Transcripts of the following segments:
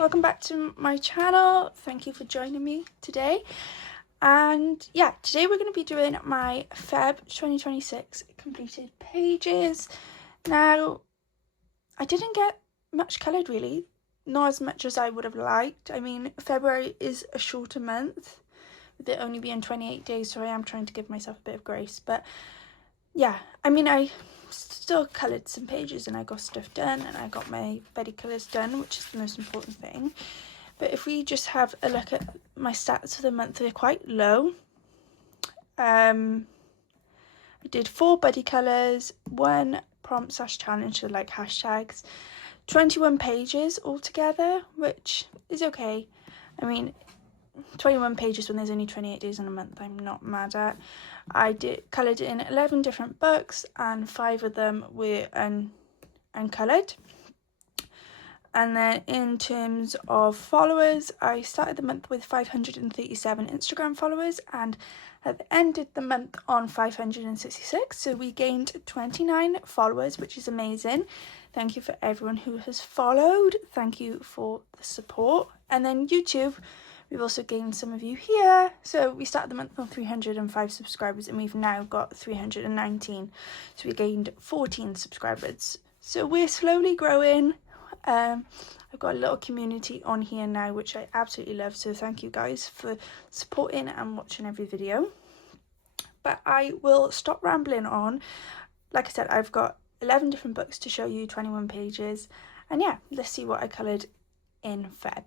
welcome back to my channel. Thank you for joining me today. And yeah, today we're going to be doing my Feb 2026 completed pages. Now, I didn't get much coloured really, not as much as I would have liked. I mean, February is a shorter month, with it only being 28 days, so I am trying to give myself a bit of grace. But yeah, I mean, I still coloured some pages and I got stuff done and I got my Buddy colours done, which is the most important thing. But if we just have a look at my stats for the month, they're quite low. I did 4 Buddy colours, 1 prompt/challenge, so like hashtags, 21 pages altogether, which is okay. I mean, 21 pages when there's only 28 days in a month, I'm not mad at. I coloured in 11 different books and 5 of them were uncoloured. And then in terms of followers, I started the month with 537 Instagram followers and have ended the month on 566. So we gained 29 followers, which is amazing. Thank you for everyone who has followed. Thank you for the support. And then YouTube, we've also gained some of you here. So we started the month on 305 subscribers and we've now got 319. So we gained 14 subscribers. So we're slowly growing. I've got a little community on here now, which I absolutely love. So thank you guys for supporting and watching every video. But I will stop rambling on. Like I said, I've got 11 different books to show you, 21 pages. And yeah, let's see what I coloured in Feb.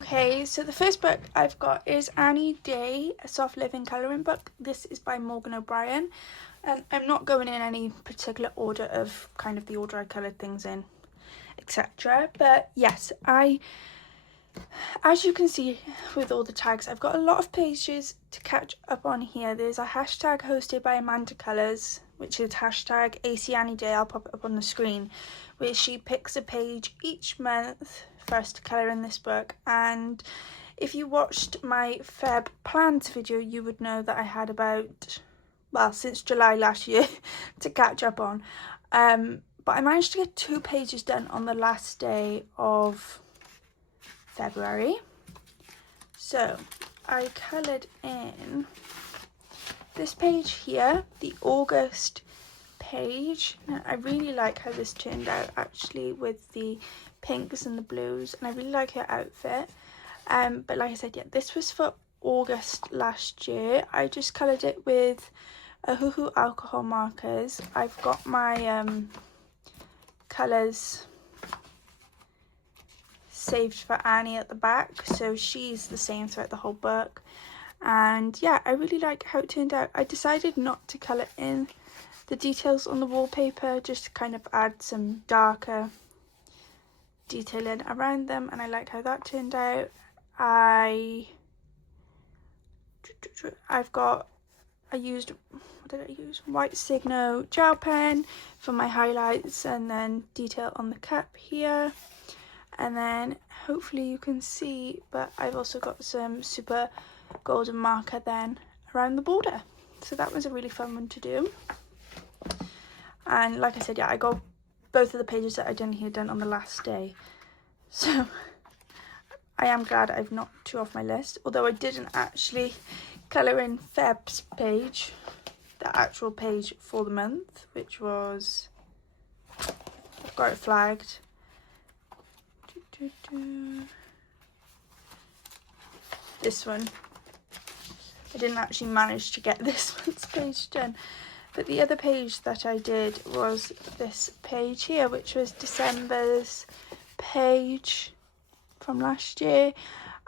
Okay, so the first book I've got is Annie Day, a soft living colouring book. This is by Morgan O'Brien. And I'm not going in any particular order of kind of the order I coloured things in, etc. But yes, as you can see with all the tags, I've got a lot of pages to catch up on here. There's a hashtag hosted by Amanda Colours, which is hashtag AC Annie Day. I'll pop it up on the screen, where she picks a page each month for us to colour in this book. And if you watched my Feb plans video, you would know that I had about, well, since July last year to catch up on. But I managed to get 2 pages done on the last day of February. So I coloured in this page here, the August page. Now, I really like how this turned out actually with the pinks and the blues, and I really like her outfit. But like I said, yeah, this was for August last year. I just coloured it with Ohuhu alcohol markers. I've got my colours saved for Annie at the back, so she's the same throughout the whole book. And yeah, I really like how it turned out. I decided not to colour in the details on the wallpaper, just to kind of add some darker detailing around them, and I like how that turned out. I used, what did I use? White Signo gel pen for my highlights and then detail on the cup here. And then hopefully you can see, but I've also got some super golden marker then around the border. So that was a really fun one to do. And like I said, yeah, I got both of the pages that I've done here done on the last day. So I am glad I've knocked 2 off my list, although I didn't actually colour in Feb's page, the actual page for the month, which was, I've got it flagged. This one. I didn't actually manage to get this one's page done. But the other page that I did was this page here, which was December's page from last year.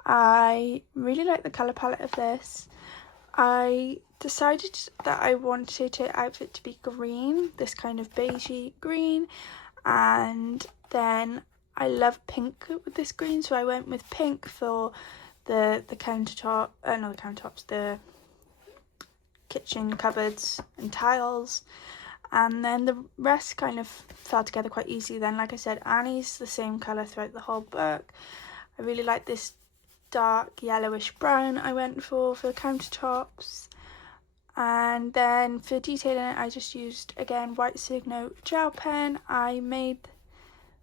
I really like the colour palette of this. I decided that I wanted her outfit to be green, this kind of beigey green, and then I love pink with this green, so I went with pink for the countertop, not the countertops, the kitchen cupboards and tiles, and then the rest kind of fell together quite easily then. Like I said, Annie's the same colour throughout the whole book. I really like this dark yellowish brown I went for the countertops. And then for detailing it, I just used, again, White Signo gel pen. I made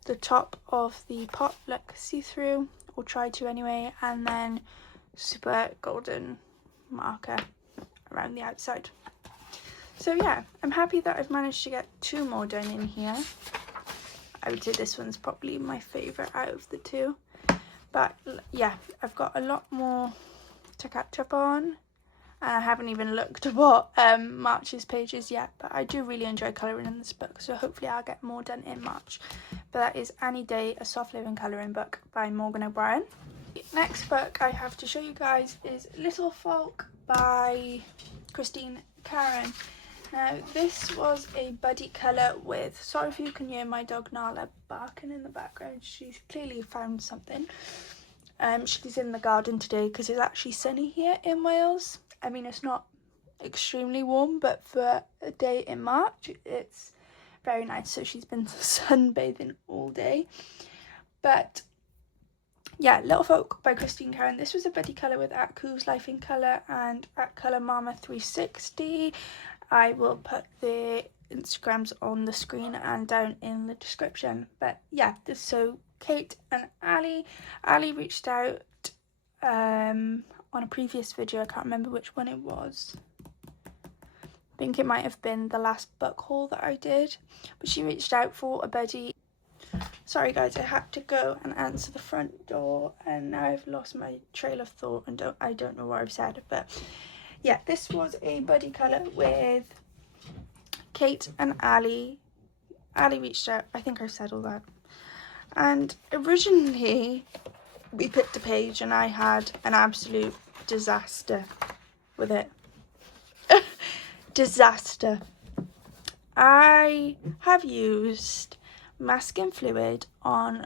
the top of the pot look see-through, or try to anyway, and then super golden marker around the outside. So yeah, I'm happy that I've managed to get 2 more done in here. I would say this one's probably my favourite out of the 2. But yeah, I've got a lot more to catch up on. And I haven't even looked at what March's page is yet. But I do really enjoy colouring in this book. So hopefully I'll get more done in March. But that is Annie Day, A Soft Living Colouring Book by Morgan O'Brien. The next book I have to show you guys is Little Folk by Christine Karen. Now this was a buddy colour with, sorry if you can hear my dog Nala barking in the background, she's clearly found something. She's in the garden today because it's actually sunny here in Wales. I mean, it's not extremely warm, but for a day in March it's very nice. So she's been sunbathing all day. But yeah, Little Folk by Christine Karen. This was a buddy colour with at Coos Life in Colour and at Colour Mama 360. I will put the Instagrams on the screen and down in the description. But yeah, so Kate and Ali reached out on a previous video. I can't remember which one it was. I think it might have been the last book haul that I did. But she reached out for a buddy. Sorry guys, I had to go and answer the front door and now I've lost my trail of thought and I don't know what I've said. But yeah, this was a buddy colour with Kate and Ali. Ali reached out, I think I said all that. And originally we picked a page and I had an absolute disaster with it. Disaster. I have used masking fluid on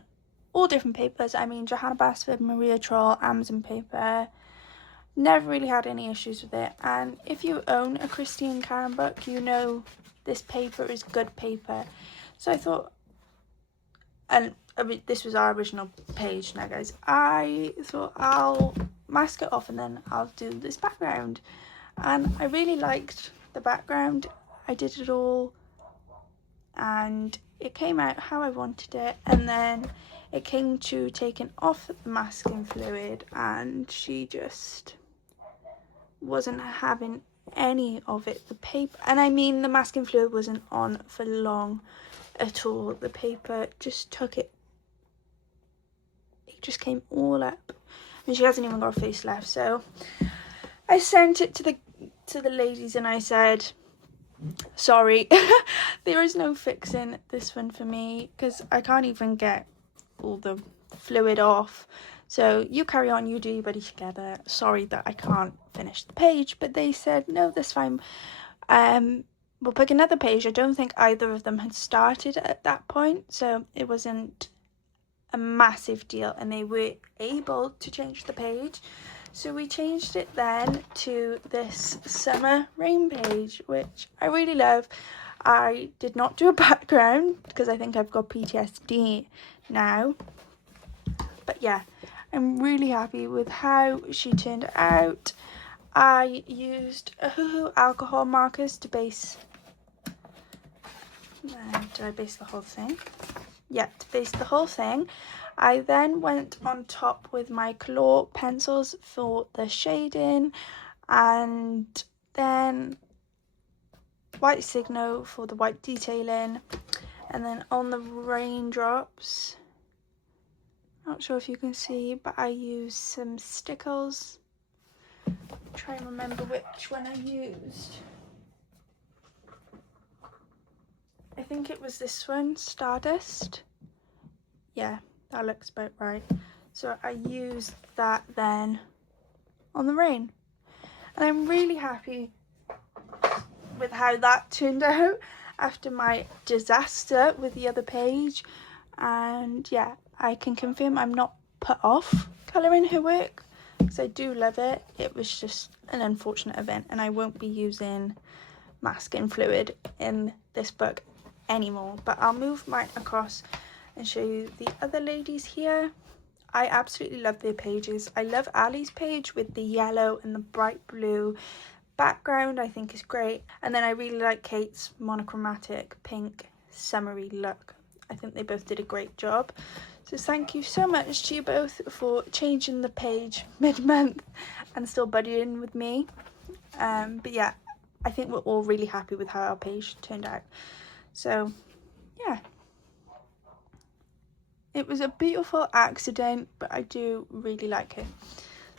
all different papers. I mean, Johanna Basford, Maria Troll, Amazon paper. Never really had any issues with it. And if you own a Christine Karen book, you know this paper is good paper. So I thought, and I mean, this was our original page now guys, I thought I'll mask it off and then I'll do this background. And I really liked the background. I did it all and it came out how I wanted it, and then it came to taking off the masking fluid and she just wasn't having any of it. The paper, and I mean the masking fluid wasn't on for long at all. The paper just took it, it just came all up and she hasn't even got a face left. So I sent it to the ladies and I said, sorry, there is no fixing this one for me because I can't even get all the fluid off. So you carry on, you do your buddy together. Sorry that I can't finish the page. But they said, no, that's fine. We'll pick another page. I don't think either of them had started at that point. So it wasn't a massive deal and they were able to change the page. So we changed it then to this summer rain page, which I really love. I did not do a background because I think I've got PTSD now. But yeah, I'm really happy with how she turned out. I used Ohuhu alcohol markers to base... did I base the whole thing? Yeah, to base the whole thing. I then went on top with my Claw pencils for the shading, and then white Signo for the white detailing, and then on the raindrops, not sure if you can see, but I used some stickles. Try and remember which one I used. I think it was this one, Stardust. Yeah, that looks about right. So I used that then on the rain. And I'm really happy with how that turned out after my disaster with the other page. And yeah, I can confirm I'm not put off colouring her work because I do love it. It was just an unfortunate event and I won't be using masking fluid in this book anymore. But I'll move mine across and show you the other ladies here. I absolutely love their pages. I love Ali's page with the yellow and the bright blue background. I think is great. And then I really like Kate's monochromatic pink summery look. I think they both did a great job. So thank you so much to you both for changing the page mid-month and still buddying with me. But yeah, I think we're all really happy with how our page turned out. So yeah, it was a beautiful accident, but I do really like it.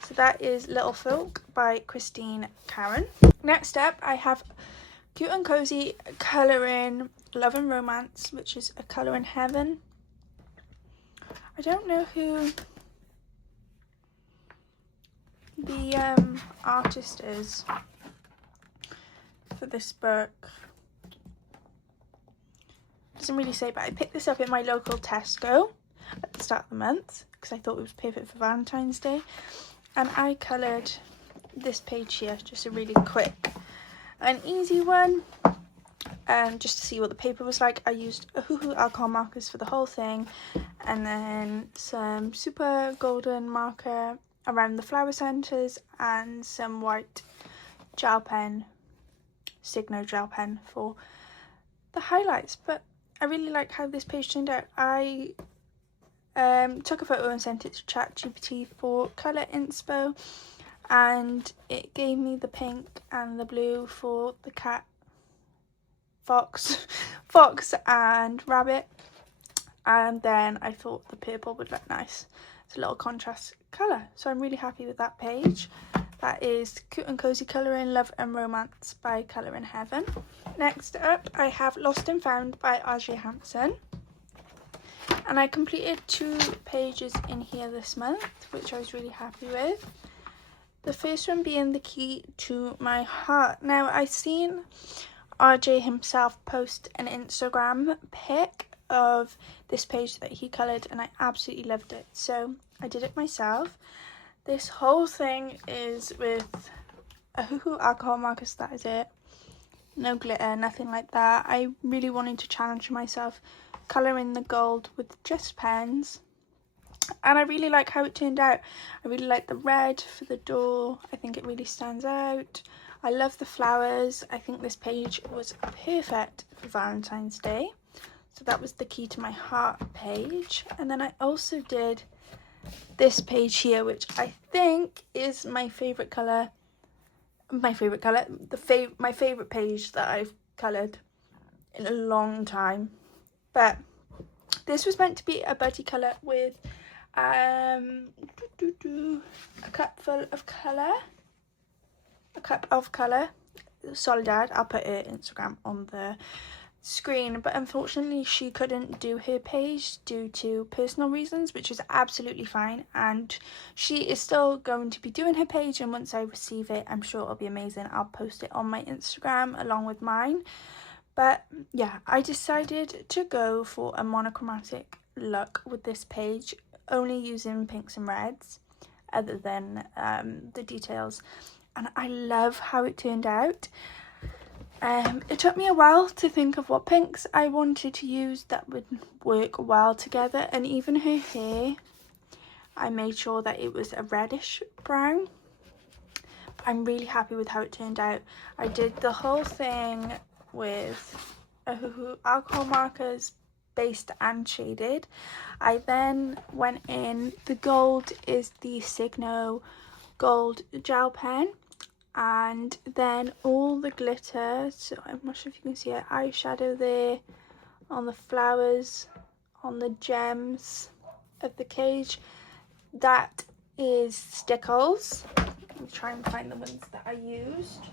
So that is Little Folk by Christine Karen. Next up, I have Cute and Cozy Colouring Love and Romance, which is a colour in heaven. I don't know who the artist is for this book. Doesn't really say, but I picked this up in my local Tesco at the start of the month because I thought it was perfect for Valentine's Day, and I coloured this page here, just a really quick and easy one, just to see what the paper was like. I used Ohuhu alcohol markers for the whole thing, and then some super golden marker around the flower centres and some white gel pen, Signo gel pen for the highlights. But I really like how this page turned out. I took a photo and sent it to ChatGPT for colour inspo, and it gave me the pink and the blue for the cat, fox and rabbit, and then I thought the purple would look nice. It's a little contrast colour, so I'm really happy with that page. That is Cute and Cozy Colouring Love and Romance by Colour in Heaven. Next up, I have Lost and Found by RJ Hampson. And I completed 2 pages in here this month, which I was really happy with. The first one being The Key to My Heart. Now, I've seen RJ himself post an Instagram pic of this page that he coloured, and I absolutely loved it. So I did it myself. This whole thing is with Ohuhu alcohol markers, that is it. No glitter, nothing like that. I really wanted to challenge myself colouring the gold with just pens, and I really like how it turned out. I really like the red for the door. I think it really stands out. I love the flowers. I think this page was perfect for Valentine's Day. So that was the Key to My Heart page. And then I also did this page here, which I think is my favourite colour. My favourite page that I've coloured in a long time. But this was meant to be a buddy colour with a cup of colour. Soledad. I'll put her Instagram on the screen, but unfortunately she couldn't do her page due to personal reasons, which is absolutely fine, and she is still going to be doing her page, and once I receive it, I'm sure it'll be amazing. I'll post it on my Instagram along with mine. But yeah, I decided to go for a monochromatic look with this page, only using pinks and reds other than the details, and I love how it turned out. It took me a while to think of what pinks I wanted to use that would work well together, and even her hair, I made sure that it was a reddish brown. I'm really happy with how it turned out. I did the whole thing with alcohol markers, based and shaded. I then went in, the gold is the Signo gold gel pen, and then all the glitter, so I'm not sure if you can see it, eyeshadow there on the flowers, on the gems of the cage, that is Stickles. Let me try and find the ones that I used.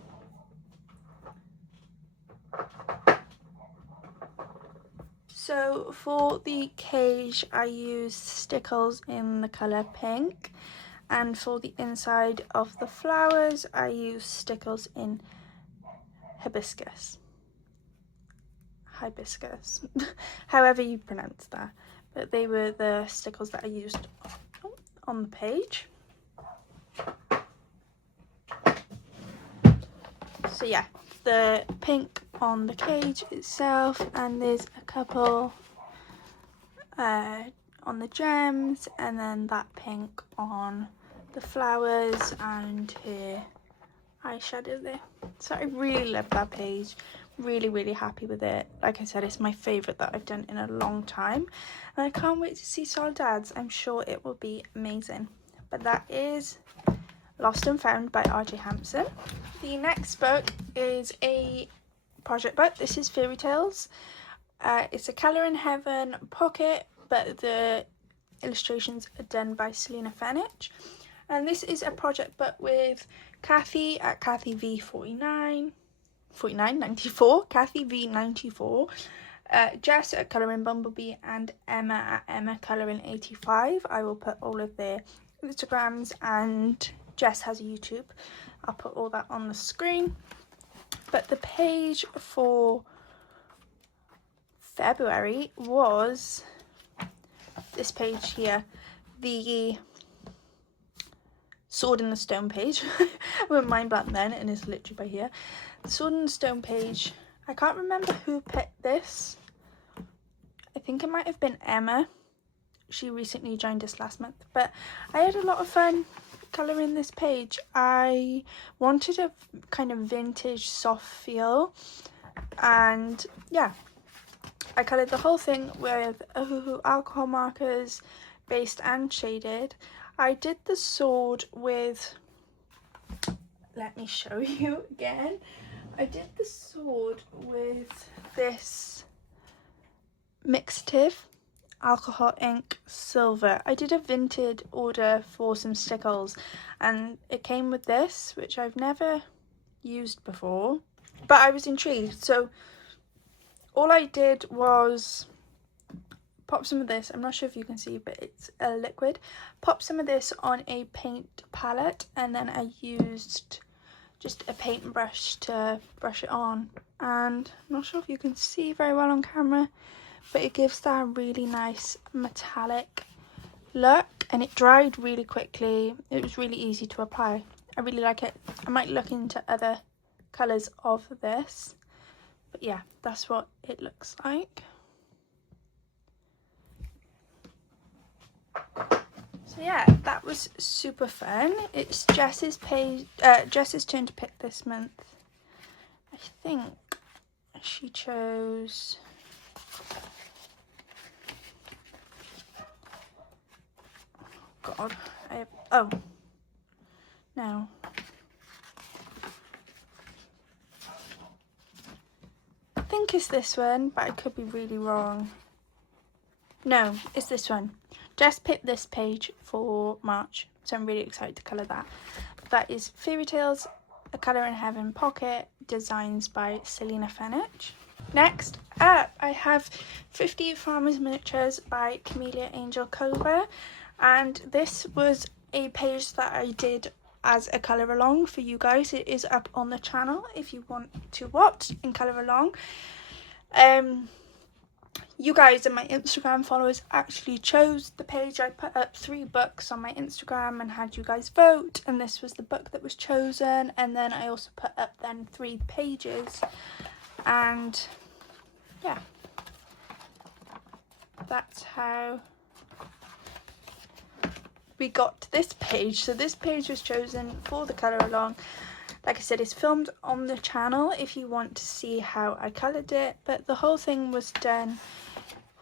So for the cage I used Stickles in the colour pink, and for the inside of the flowers I used Stickles in hibiscus, however you pronounce that, but they were the stickles that I used on the page. So yeah, the pink on the cage itself, and there's a couple on the gems, and then that pink on the flowers and her eyeshadow there. So I really love that page. really happy with it. Like I said, it's my favourite that I've done in a long time, and I can't wait to see Soledad's. I'm sure it will be amazing. But that is Lost and Found by R.J. Hampson. The next book is a project book. This is Fairy Tales. It's a Colour in Heaven pocket, but the illustrations are done by Selena Fenich. And this is a project book with Kathy at Kathy V49, 94, Kathy V94, Jess at Colouring Bumblebee, and Emma at Emma Colouring 85. I will put all of their Instagrams, and Jess has a YouTube. I'll put all that on the screen. But the page for February was this page here, the Sword in the Stone page. I went mind blank then, and it's literally by here. The Sword in the Stone page. I can't remember who picked this. I think it might have been Emma. She recently joined us last month, but I had a lot of fun colouring this page. I wanted a kind of vintage soft feel, and yeah, I coloured the whole thing with Ohuhu alcohol markers, based and shaded. I did the sword with, let me show you again. I did the sword with this Mixative alcohol ink silver. I did a Vinted order for some stickles, and it came with this, which I've never used before, but I was intrigued. So all I did was pop some of this, I'm not sure if you can see, but it's a liquid, pop some of this on a paint palette, and then I used just a paintbrush to brush it on. And I'm not sure if you can see very well on camera, but it gives that really nice metallic look, and it dried really quickly. It was really easy to apply. I really like it. I might look into other colours of this, but yeah, that's what it looks like. So yeah, that was super fun. It's Jess's Jess's turn to pick this month. I think she chose God, oh no. I think it's this one, but I could be really wrong. No, it's this one. Jess picked this page for March, so I'm really excited to colour that. That is Fairy Tales, A Colour in Heaven pocket, designs by Selena Fenich. Next up, I have 50 Farmers Miniatures by Camellia Angel Cover, and this was a page that I did as a colour along for you guys. It is up on the channel if you want to watch and colour along. You guys and my Instagram followers actually chose the page. I put up 3 books on my Instagram and had you guys vote, and this was the book that was chosen. And then I also put up then 3 pages, and yeah, that's how we got to this page. So this page was chosen for the colour along. Like I said, it's filmed on the channel if you want to see how I coloured it, but the whole thing was done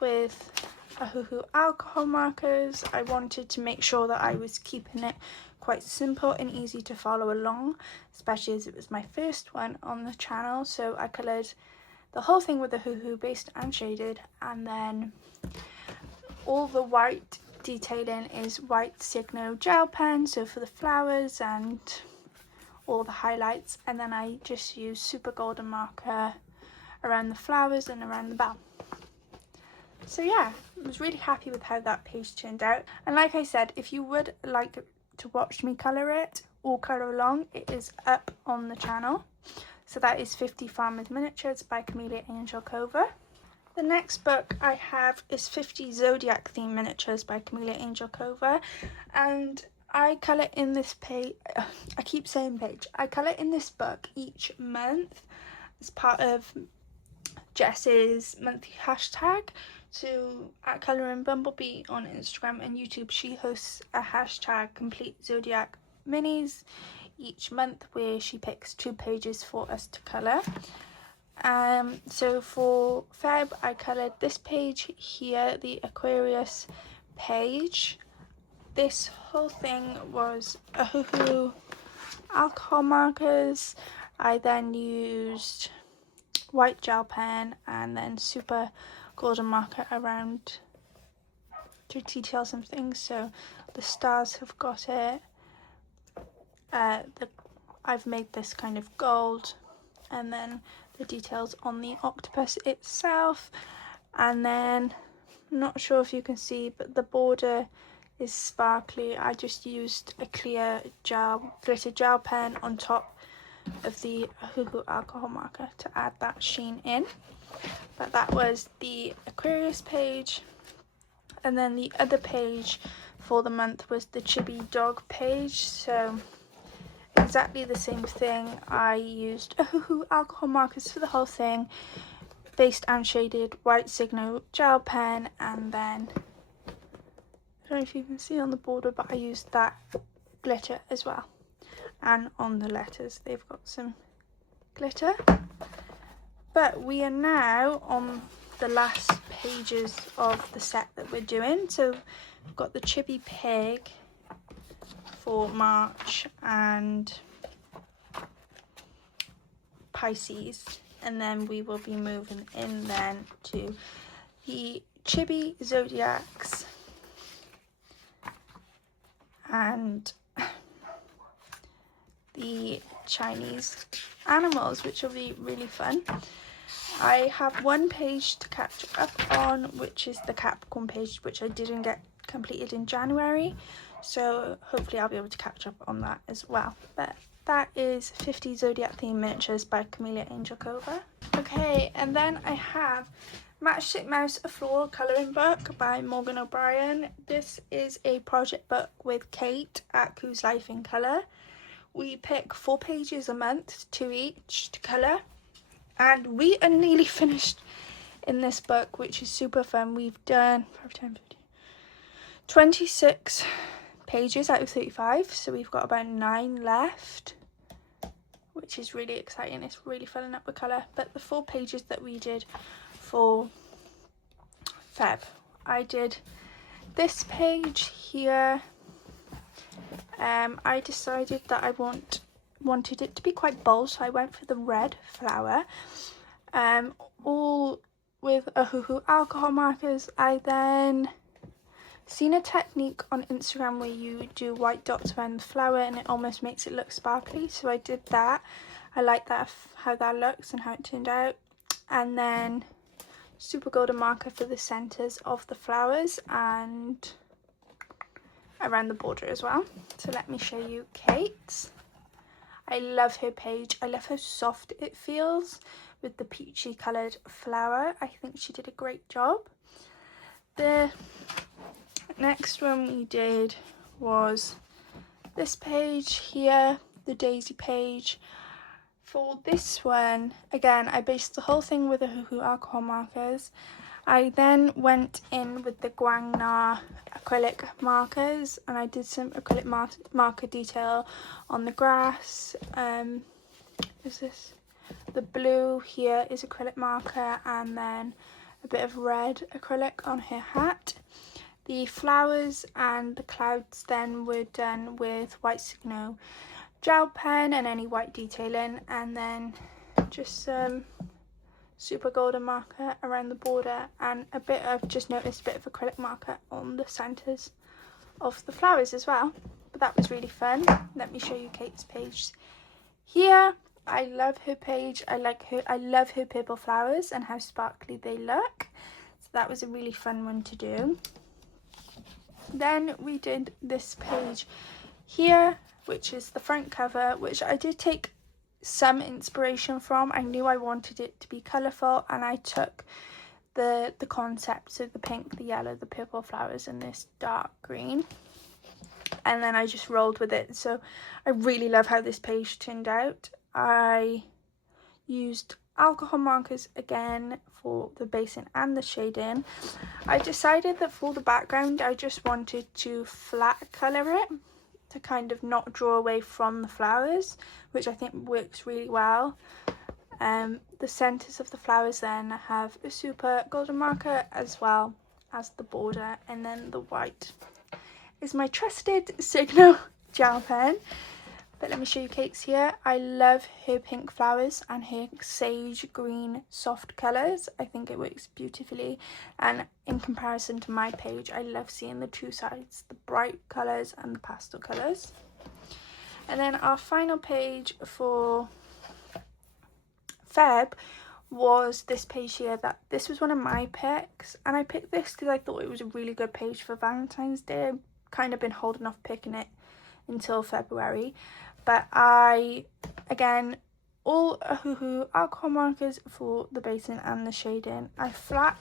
with Ohuhu alcohol markers. I wanted to make sure that I was keeping it quite simple and easy to follow along, especially as it was my first one on the channel. So I coloured the whole thing with Ohuhu based and shaded, and then all the white detailing is white Signo gel pen, so for the flowers and all the highlights, and then I just use super golden marker around the flowers and around the bell. So yeah, I was really happy with how that page turned out. And like I said, if you would like to watch me colour it or colour along, it is up on the channel. So that is 50 Farmers Miniatures by Camellia Angel Cover. The next book I have is 50 Zodiac Theme Miniatures by Camellia Angel Cover, and I colour in this page, I keep saying page, I colour in this book each month as part of Jess's monthly hashtag. So at Colouring Bumblebee on Instagram and YouTube, she hosts a hashtag Complete Zodiac Minis each month where she picks 2 pages for us to colour. So for Feb, I coloured this page here, the Aquarius page. This whole thing was Ohuhu alcohol markers. I then used white gel pen and then super golden marker around to detail some things. So the stars have got it. I've made this kind of gold, and then the details on the octopus itself. And then, I'm not sure if you can see, but the border is sparkly. I just used a clear glitter gel pen on top of the Ohuhu alcohol marker to add that sheen in. But that was the Aquarius page. And then the other page for the month was the Chibi dog page. So exactly the same thing. I used Ohuhu alcohol markers for the whole thing, based and shaded white Signo gel pen, and then I don't know if you can see on the border, but I used that glitter as well. And on the letters they've got some glitter. But we are now on the last pages of the set that we're doing. So we've got the Chibi Pig for March and Pisces, and then we will be moving in then to the Chibi Zodiacs and the Chinese animals, which will be really fun. I have one page to catch up on, which is the Capricorn page, which I didn't get completed in January, so hopefully I'll be able to catch up on that as well. But that is 50 Zodiac Theme Miniatures by Camellia Angel Cova. Okay, and then I have Matchstick Mouse, a floral colouring book by Morgan O'Brien. This is a project book with Kate at Coos Life in Colour. We pick 4 pages a month, 2 each, to colour. And we are nearly finished in this book, which is super fun. We've done 26 pages out of 35, so we've got about 9 left, which is really exciting. It's really filling up with colour. But the 4 pages that we did for Feb, I did this page here. I decided that I wanted it to be quite bold, so I went for the red flower, all with Ohuhu alcohol markers. I then seen a technique on Instagram where you do white dots around the flower and it almost makes it look sparkly, so I did that. I like that, how that looks and how it turned out. And then super golden marker for the centers of the flowers and around the border as well. So let me show you Kate's. I love her page. I love how soft it feels with the peachy coloured flower. I think she did a great job. The next one we did was this page here, the Daisy page. For this one, again, I based the whole thing with the Ohuhu alcohol markers. I then went in with the Guangna acrylic markers and I did some acrylic marker detail on the grass. Is this? The blue here is acrylic marker, and then a bit of red acrylic on her hat. The flowers and the clouds then were done with white Signo gel pen and any white detailing, and then just some super golden marker around the border and a bit of, just noticed a bit of acrylic marker on the centers of the flowers as well. But that was really fun. Let me show you Kate's page here. I love her page. I love her purple flowers and how sparkly they look. So that was a really fun one to do. Then we did this page here, which is the front cover, which I did take some inspiration from. I knew I wanted it to be colourful, and I took the concept, so the pink, the yellow, the purple flowers and this dark green, and then I just rolled with it. So I really love how this page turned out. I used alcohol markers again for the basing and the shading. I decided that for the background I just wanted to flat colour it to kind of not draw away from the flowers, which I think works really well. The the centres of the flowers then have a super golden marker as well as the border, and then the white is my trusted Signo gel pen. But let me show you Kate's here. I love her pink flowers and her sage green soft colours. I think it works beautifully, and in comparison to my page, I love seeing the two sides, the bright colours and the pastel colours. And then our final page for Feb was this page here. This was one of my picks, and I picked this because I thought it was a really good page for Valentine's Day. I've kind of been holding off picking it until February, but again, all Ohuhu alcohol markers for the basing and the shading. I flat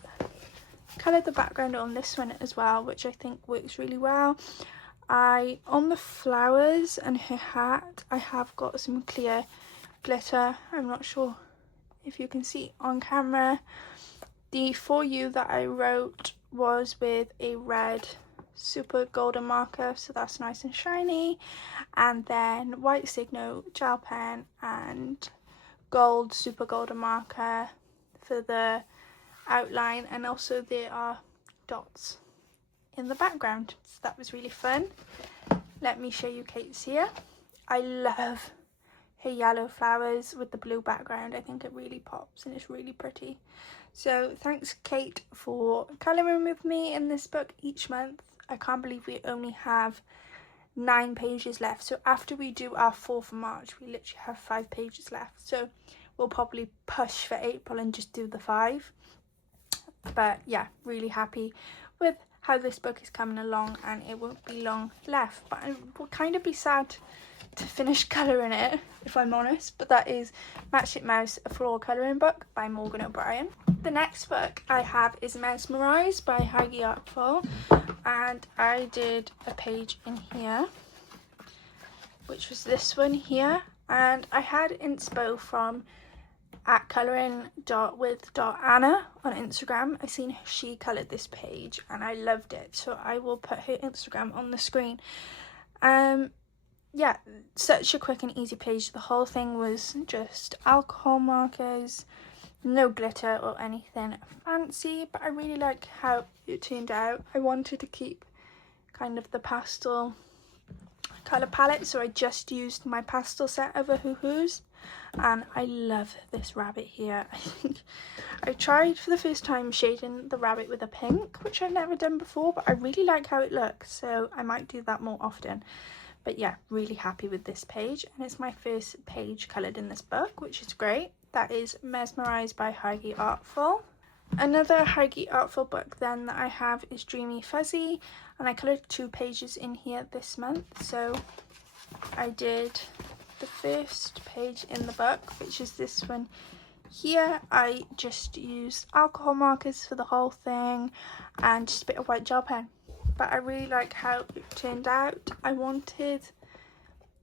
coloured the background on this one as well, which I think works really well. On the flowers and her hat, I have got some clear glitter. I'm not sure if you can see on camera. The For You that I wrote was with a red super golden marker, so that's nice and shiny, and then white Signo gel pen and gold super golden marker for the outline, and also there are dots in the background, so that was really fun. Let me show you Kate's here. I love her yellow flowers with the blue background. I think it really pops and it's really pretty. So thanks Kate for colouring with me in this book each month. I can't believe we only have 9 pages left. So after we do our 4th of March, we literally have 5 pages left. So we'll probably push for April and just do the 5. But yeah, really happy with how this book is coming along, and it won't be long left. But I will kind of be sad to finish colouring it, if I'm honest. But that is Matchstick Mouse, a floral colouring book by Morgan O'Brien. The next book I have is Mesmerised by Heidi Artful, and I did a page in here, which was this one here, and I had inspo from @colouring.with.anna on Instagram. I seen she coloured this page and I loved it, so I will put her Instagram on the screen. Yeah, such a quick and easy page. The whole thing was just alcohol markers, no glitter or anything fancy, but I really like how it turned out. I wanted to keep kind of the pastel colour palette, so I just used my pastel set of Ohuhus, and I love this rabbit here. I think I tried for the first time shading the rabbit with a pink, which I've never done before, but I really like how it looks, so I might do that more often. But yeah, really happy with this page, and it's my first page coloured in this book, which is great. That is Mesmerised by Heidi Artful. Another Heidi Artful book then that I have is Dreamy Fuzzy, and I coloured 2 pages in here this month. So I did the first page in the book, which is this one here. I just used alcohol markers for the whole thing and just a bit of white gel pen. But I really like how it turned out. I wanted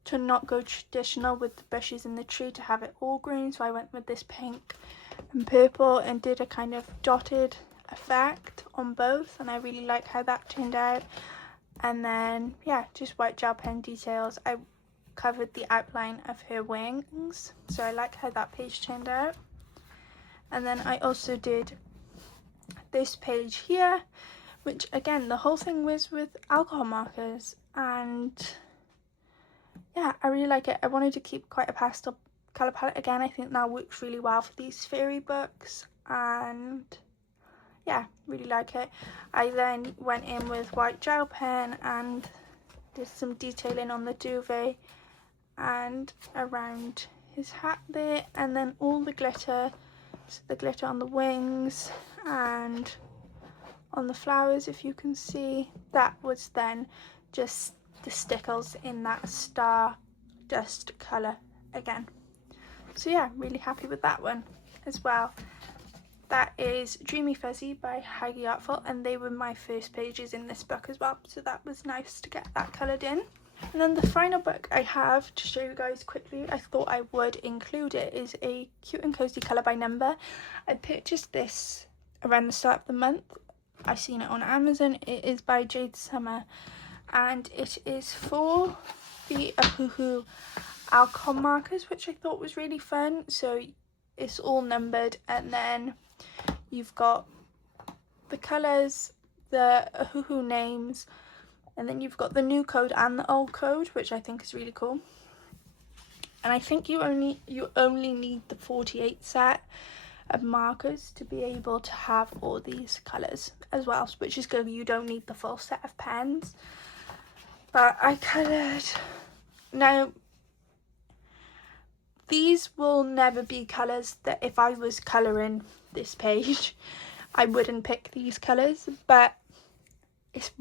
to not go traditional with the bushes in the tree, to have it all green, so I went with this pink and purple and did a kind of dotted effect on both, and I really like how that turned out. And then yeah, just white gel pen details. I covered the outline of her wings, so I like how that page turned out. And then I also did this page here, which again, the whole thing was with alcohol markers, and yeah, I really like it. I wanted to keep quite a pastel colour palette. Again, I think that works really well for these fairy books, and yeah, really like it. I then went in with white gel pen and did some detailing on the duvet and around his hat there, and then all the glitter, so the glitter on the wings and on the flowers, if you can see, that was then just the stickles in that star dust colour again. So yeah, really happy with that one as well. That is Dreamy Fuzzy by Heidi Artful, and they were my first pages in this book as well, so that was nice to get that coloured in. And then the final book I have to show you guys quickly, I thought I would include it, is a Cute and Cozy Colour by Number. I purchased this around the start of the month. I've seen it on Amazon. It is by Jade Summer, and it is for the Ohuhu alcohol markers, which I thought was really fun. So it's all numbered, and then you've got the colours, the Ohuhu names, and then you've got the new code and the old code, which I think is really cool. And I think you only need the 48 set of markers to be able to have all these colours as well, which is good. You don't need the full set of pens. But I coloured. Now, these will never be colours that if I was colouring this page, I wouldn't pick these colours, but it's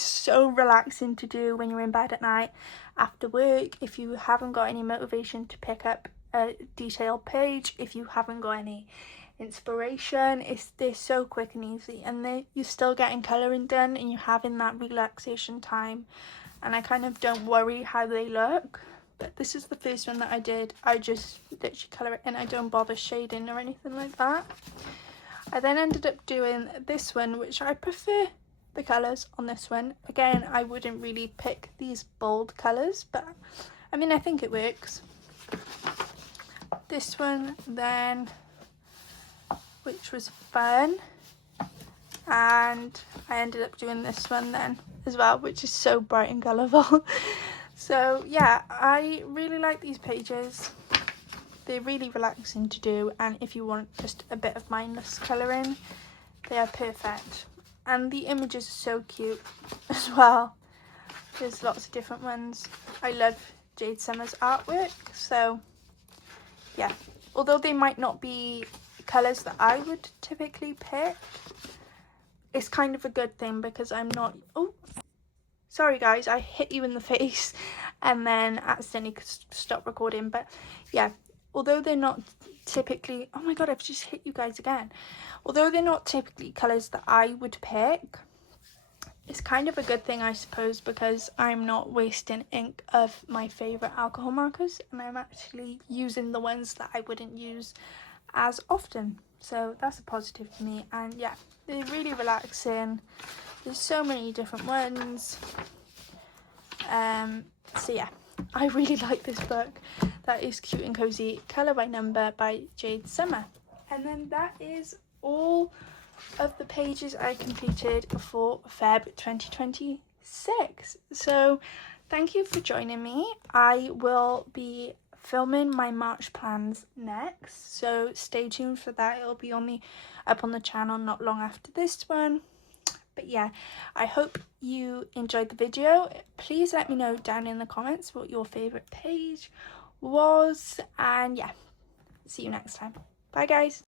so relaxing to do when you're in bed at night after work, if you haven't got any motivation to pick up a detailed page, if you haven't got any inspiration. They're so quick and easy, and you're still getting colouring done and you're having that relaxation time, and I kind of don't worry how they look. But this is the first one that I did. I just literally colour it in. I don't bother shading or anything like that. I then ended up doing this one, which I prefer the colours on this one. Again, I wouldn't really pick these bold colours, but I mean, I think it works. This one then, which was fun, and I ended up doing this one then as well, which is so bright and colourful. So yeah, I really like these pages. They're really relaxing to do, and if you want just a bit of mindless colouring, they are perfect. And the images are so cute as well. There's lots of different ones. I love Jade Summer's artwork, so yeah. Although they might not be colours that I would typically pick, it's kind of a good thing because I'm not... Oh, sorry guys, I hit you in the face and then accidentally stopped recording. But yeah, although they're not typically... Oh my god, I've just hit you guys again. Although they're not typically colours that I would pick, it's kind of a good thing, I suppose, because I'm not wasting ink of my favourite alcohol markers, and I'm actually using the ones that I wouldn't use as often. So that's a positive to me. And yeah, they're really relaxing. There's so many different ones. So yeah, I really like this book. That is Cute and Cozy, Colour by Number by Jade Summer. And then that is all of the pages I completed for Feb 2026. So thank you for joining me. I will be filming my March plans next, so stay tuned for that. It'll be up on the channel not long after this one. But yeah, I hope you enjoyed the video. Please let me know down in the comments what your favourite page was, and yeah, see you next time. Bye guys.